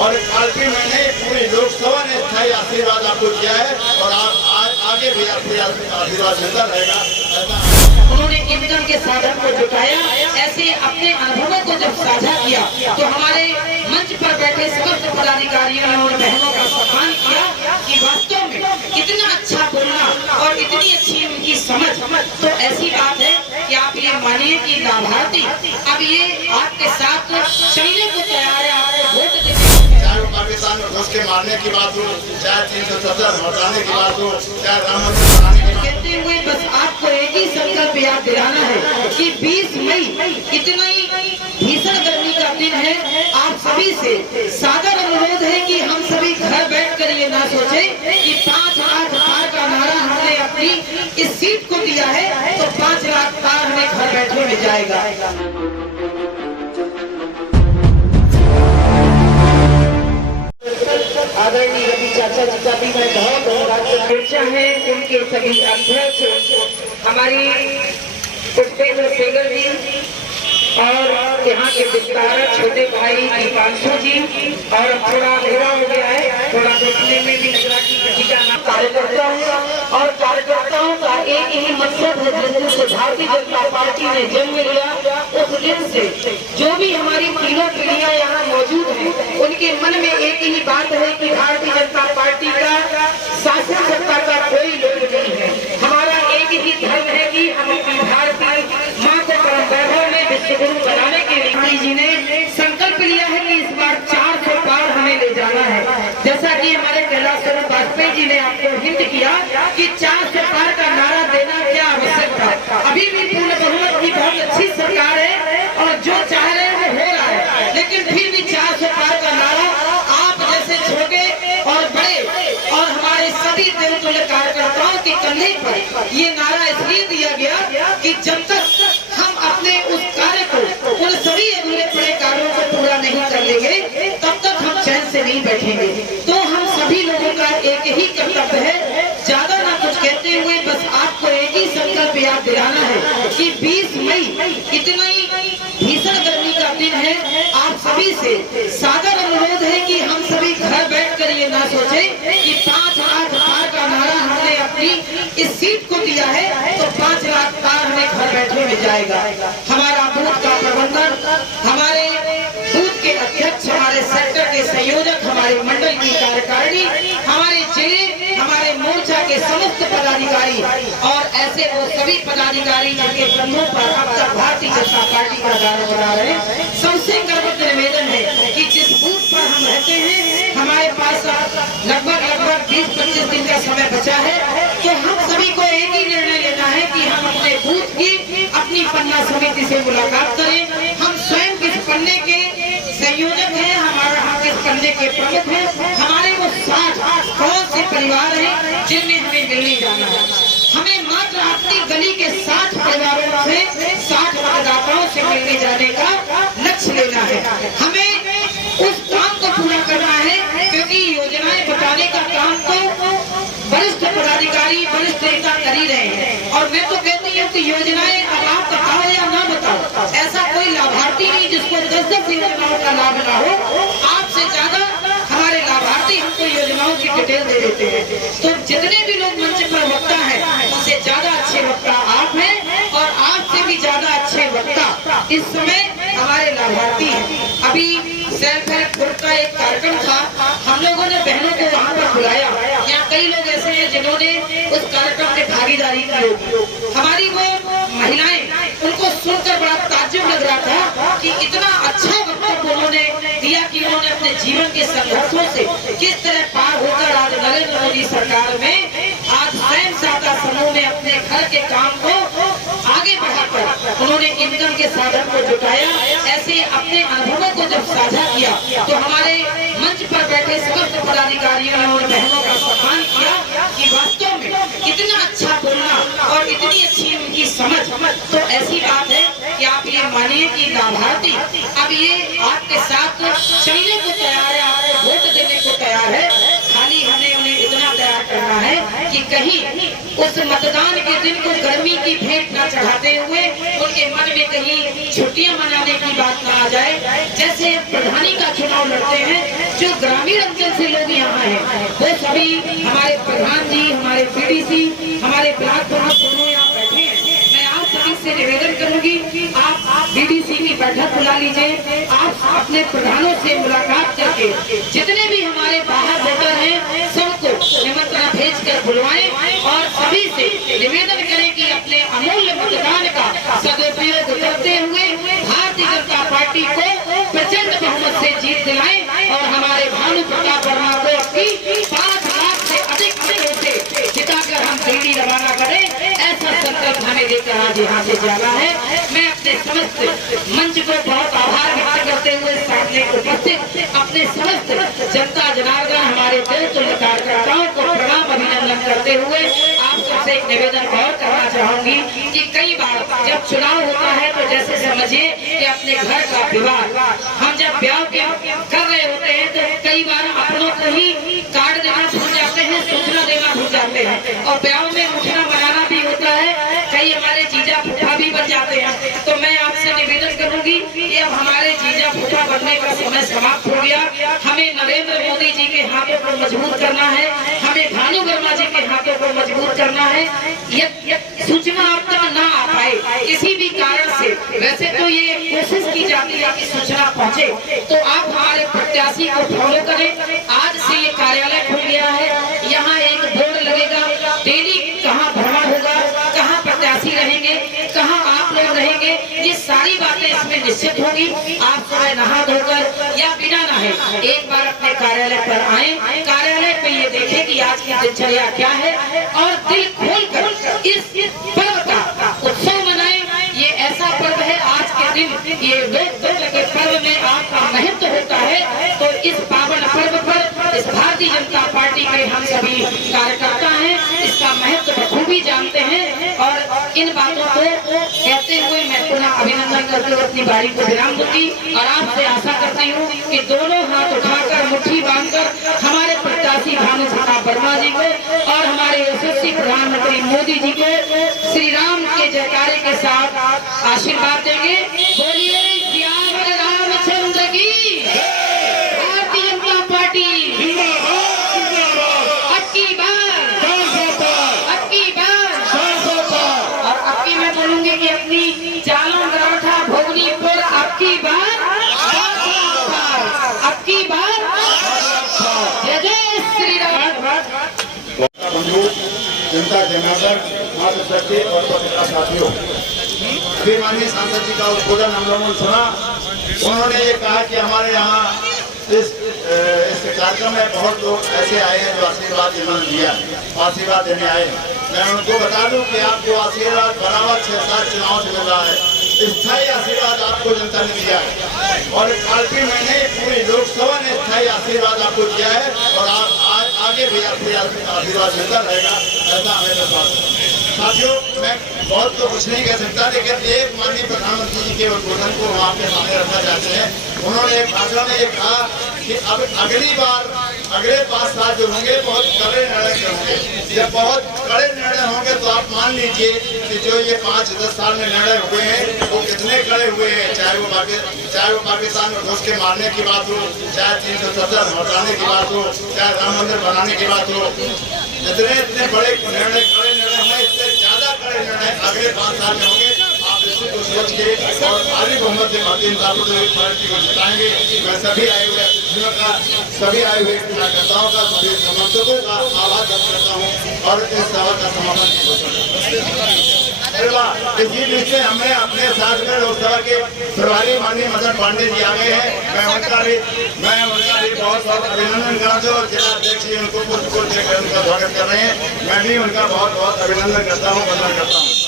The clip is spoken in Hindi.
और पार्टी में नहीं पूरी लोकसभा ने स्थायी आशीर्वाद आपको दिया है और आगे भी आशीर्वाद मिलता रहेगा। उन्होंने इनकम के साधन को जुटाया, ऐसे अपने अनुभवों को जब साझा किया तो हमारे मंच पर बैठे समस्त पदाधिकारियों और बहनों का सम्मान किया कि वास्तव में कितना अच्छा बोलना और इतनी अच्छी उनकी समझ। तो ऐसी बात है कि आप ये मानिए कि लाभार्थी अब ये आपके साथ चलने को तैयार है, आपको वोट देने चाहे पाकिस्तान में घुस के मारने की बात हो, चाहे 370 हटाने की बात हो, चाहे राम मंदिर बनाने की बात। कहते हुए बस आपको एक ही संकल्प याद दिलाना है कि 20 मई इतना ही भीषण गर्मी का दिन है। आप सभी से सादर अनुरोध है कि हम सभी घर बैठकर ये ना सोचे कि 5 लाख पार का नारा हमने अपनी इस सीट को दिया है तो 5 लाख पार हमें घर बैठे मिल जाएगा। आदरणीय रवि चाचा जी का भी मैं बहुत धन्यवाद करता है। उनके सभी अध्यक्ष हमारी पुष्पेंद्र सेगर जी और यहाँ के विस्तारक छोटे भाई दीपांशु जी, और थोड़ा मेरा हो गया है, थोड़ा देखने में भी लग रहा कि किसी का नाम कार्यकर्ता है और कार्यकर्ताओं का एक ही मकसद है। जिस दिन से भारतीय जनता पार्टी ने जन्म लिया उस दिन से जो भी हमारी तीनों पीढ़ियां यहाँ मौजूद हैं उनके मन में एक ही बात है कि भारतीय जनता पार्टी का शासन सत्ता का कोई लोग नहीं है। हमारा एक ही धर्म है कि हम अपनी भारतीय माँ को परम वैभव में विश्व गुरु बनाने के लिए मोदी जी ने संकल्प लिया है कि इस बार 400 पार हमें ले जाना है। जैसा कि हमारे कैलाश स्वरूप वाजपेयी जी ने आपको हिंट किया कि 400 पार का नारा देना क्या आवश्यक था। अभी भी पूर्ण बहुमत की बहुत अच्छी सरकार है और जो चाह रहे हैं वो हो रहा है, लेकिन फिर भी 400 पार का नारा आप जैसे छोटे और बड़े और हमारे सभी देवतुल्य कार्यकर्ताओं के कंधे पर ये नारा इसलिए दिया गया कि जब तक हम अपने उस कार्य को, उन सभी अधूरे पड़े कार्यों को पूरा नहीं कर लेंगे तब तक हम चैन से नहीं बैठेंगे। तो हम सभी लोगों का एक ही कर्तव्य है, ज्यादा ना कुछ कहते हुए बस आपको एक ही संकल्प याद दिलाना है कि 20 मई इतना ही भीषण गर्मी का दिन है। आप सभी से सादर अनुरोध है कि हम सभी घर बैठकर ये ना सोचे कि 5 लाख पार का नारा हमने अपनी इस सीट को दिया है तो 5 लाख पार हमें घर बैठे मिल जाएगा। हमारा बूथ का प्रबंधन, हमारे बूथ के अध्यक्ष, हमारे सेक्टर के संयोजक, हमारे मंडल की कार्यकारिणी, हमारे जिले, हमारे मोर्चा के समस्त पदाधिकारी और ऐसे वो सभी पदाधिकारी जिनके कंधों पर अब तक भारतीय जनता पार्टी का दावा बना रहे हैं, सबसे गर्व निवेदन है कि जिस बूथ पर हम रहते हैं हमारे पास लगभग 20-25 दिन का समय बचा है, तो हम सभी को एक ही निर्णय लेना है कि हम अपने बूथ की अपनी पन्ना समिति से मुलाकात करें। हम स्वयं किस पन्ने के संयोजक हैं, हमारा हम किस पन्ने के प्रमुख हैं, हमारे वो 60 कौन से परिवार हैं जिनमें हमें मिलने जाना है। हमें मात्र अपनी गली के 60 परिवारों से, 60 मतदाताओं से मिलने जाने का लक्ष्य लेना है। हमें उस काम को पूरा करना है क्योंकि योजनाएं बताने का काम तो वरिष्ठ पदाधिकारी, वरिष्ठ नेता कर ही रहे हैं। और मैं तो कहती हूँ कि योजनाएं अब आप बताओ या ना बताओ, ऐसा कोई लाभार्थी नहीं जिसको 10-10 योजनाओं का लाभ ना हो। आपसे ज्यादा हमारे लाभार्थी हमको योजनाओं की डिटेल दे देते हैं। तो जितने भी लोग मंच पर वक्ता है उससे ज्यादा अच्छे वक्ता आप हैं और आपसे भी ज्यादा अच्छे वक्ता इस समय हमारे लाभार्थी हैं। अभी सेल्फ हेल्प ग्रुप का एक कार्यक्रम था, हम लोगों ने बहनों को वहाँ पर बुलाया। यहाँ कई लोग ऐसे हैं जिन्होंने उस कार्यक्रम में भागीदारी की होगी। हमारी वो महिलाएं, उनको सुनकर बड़ा ताज्जुब लग रहा था कि इतना अच्छा वक्तव्य उन्होंने दिया कि उन्होंने अपने जीवन के संघर्षों से किस तरह पार होकर आज नरेंद्र मोदी सरकार में आज स्वयं सहायता समूह में अपने घर के काम को आगे बढ़ाकर उन्होंने इनकम के साधन को जुटाया। ऐसे अपने अनुभवों को जब साझा किया तो हमारे मंच पर बैठे समस्त पदाधिकारियों और बहनों का सम्मान किया कि वास्तव में कितना अच्छा बोलना और इतनी अच्छी उनकी समझ। तो ऐसी बात है कि आप ये मानिए कि लाभार्थी अब ये आपके साथ चलने को तैयार है, आपको वोट देने को तैयार है। खाली हमें उन्हें इतना तैयार करना है कि कहीं उस मतदान के दिन को गर्मी की भेंट न चढ़ाते हुए उनके मन में कहीं छुट्टियां मनाने की बात ना आ जाए। जैसे प्रधानी का चुनाव लड़ते हैं जो ग्रामीण अंचल से लोग यहाँ हैं, वो सभी हमारे प्रधान जी, हमारे पीडीसी, हमारे ब्लॉक प्रमुख दोनों यहाँ बैठे हैं। मैं आप सभी से निवेदन करूंगी, आप बीडीसी की बैठक बुला लीजिए, आप अपने प्रधानों से मुलाकात करके जितने भी हमारे बाहर वोटर हैं सबको निमंत्रण भेज कर बुलवाएं और सभी से निवेदन करें कि अपने अमूल्य मतदान का सदुपयोग करते हुए भारतीय जनता पार्टी को प्रचंड बहुमत से जीत दिलाएं और हमारे भानु प्रताप वर्मा को अपनी 5 लाख से अधिक मतों से जिताकर हम दिल्ली रवाना करें, ऐसा संकल्प हमें लेकर आज यहाँ से जाना है। मैं अपने समस्त मंच को बहुत आभार व्यक्त करते हुए सामने उपस्थित अपने समस्त जनता जनार्दन हमारे दिल तुल्य कार्यकर्ताओं को प्रणाम अभिनंदन करते हुए आप सबसे एक निवेदन और करना चाहूंगी कि कई बार जब चुनाव होता है तो जैसे समझिए कि अपने घर का विवाह हम जब ब्याह कर रहे होते हैं तो कई बार अपनों को ही कार्ड देना भूल जाते हैं, सूचना देना भूल जाते हैं और ब्याह में उठना बनाना भी होता है, कई हमारे जीजा फूफा भी बन जाते हैं। तो मैं आपसे निवेदन करूंगी कि अब हमारे जीजा फूफा बनने का समय समाप्त हो गया। हमें नरेंद्र मोदी जी के हाथों को मजबूत करना है, हमें भानु वर्मा जी के हाथों को मजबूत करना है। सूचना आप तक ना आ पाए किसी भी कारण से, वैसे तो ये कोशिश की जाती है कि सूचना पहुंचे, तो आप हमारे प्रत्याशी को फॉलो करें। आज से ये कार्यालय खुल गया है, यहाँ एक बोर्ड लगेगा, डेली कहाँ भ्रमण होगा, कहाँ प्रत्याशी रहेंगे, कहाँ आप लोग रहेंगे, ये सारी बातें इसमें निश्चित होगी। आप सुबह नहा धोकर या बिना नहाए एक बार अपने कार्यालय पर आए, कार्यालय पे ये देखें कि आज की दिनचर्या क्या है और दिल खोलकर इस पर्व का उत्सव मनाएं। ये ऐसा पर्व है, आज के दिन ये लोकतंत्र के पर्व में आपका महत्व होता है, तो इस पावन पर्व पर इस भारतीय जनता पार्टी के हम सभी कार्यकर्ता हैं, इसका महत्व बखूबी जानते हैं और इन बातों को कहते हुए मैं पुनः अभिनंदन करते हुए अपनी बारी को विराम दूंगी और आपसे आशा करती हूँ कि दोनों हाथ उठाकर मुट्ठी बांधकर हमारे प्रत्याशी भानु प्रताप वर्मा जी को और हमारे यशस्वी प्रधानमंत्री मोदी जी को श्री राम के जयकारे के साथ आशीर्वाद देंगे। बोलिए सियावर रामचंद्र की, भारतीय जनता पार्टी अबकी बार और अबकी मैं बोलूंगी कि अपनी चालों गराठा भोगनीपुर अबकी बार जय जय श्री राम। जनता जनार्दन माता शक्ति और पत्रकार साथियों, श्री माननीय सांसद जी का उद्बोधन हम लोगों ने सुना। उन्होंने ये कहा कि हमारे यहाँ इस कार्यक्रम में बहुत लोग ऐसे आए हैं जो आशीर्वाद इन्होंने दिया, आशीर्वाद देने आए। मैं उनको बता दूं कि आपको आशीर्वाद बराबर 6-7 चुनाव से मिल रहा है, स्थायी आशीर्वाद आपको जनता ने दिया है और पार्टी में नहीं पूरी लोकसभा ने स्थायी आशीर्वाद आपको दिया है और आप आगे भी आशीर्वाद मिलता रहेगा, ऐसा हमें विश्वास है। साथियों, मैं बहुत तो कुछ नहीं कह सकता, लेकिन एक माननीय प्रधानमंत्री जी के उद्बोधन को हम आपके सामने रखना चाहते हैं। उन्होंने एक भाषण में ये कहा कि अब अगली बार अगले 5 साल जो होंगे बहुत कड़े निर्णय होंगे। जब बहुत कड़े निर्णय होंगे तो आप मान लीजिए कि जो ये 5-10 साल में निर्णय हुए हैं वो कितने कड़े हुए हैं, चाहे वो पाकिस्तान में घुस के मारने की बात हो, चाहे 370 हटाने की बात हो, चाहे राम मंदिर बनाने की बात हो। इतने बड़े निर्णय, कड़े निर्णय होंगे, इससे ज्यादा कड़े निर्णय अगले 5 साल में होंगे। आप इसी को सोच के और भारी बहुमत से भारतीय जनता पार्टी को जिताएंगे। मैं सभी आए हुए अतिथियों का, सभी आए हुए कार्यकर्ताओं का, सभी समर्थकों का आभार व्यक्त करता हूँ और इस सभा का समापन की घोषणा। इसी बीच से हमने अपने साथ में लोकसभा के प्रभारी माननीय मदन पांडे जी आ गए हैं। मैं उनका भी बहुत बहुत अभिनंदन करता हूँ। जिला अध्यक्ष जी उनको पुष्प देकर उनका स्वागत कर रहे हैं। मैं भी उनका बहुत बहुत अभिनंदन करता हूँ, वंदन करता हूँ।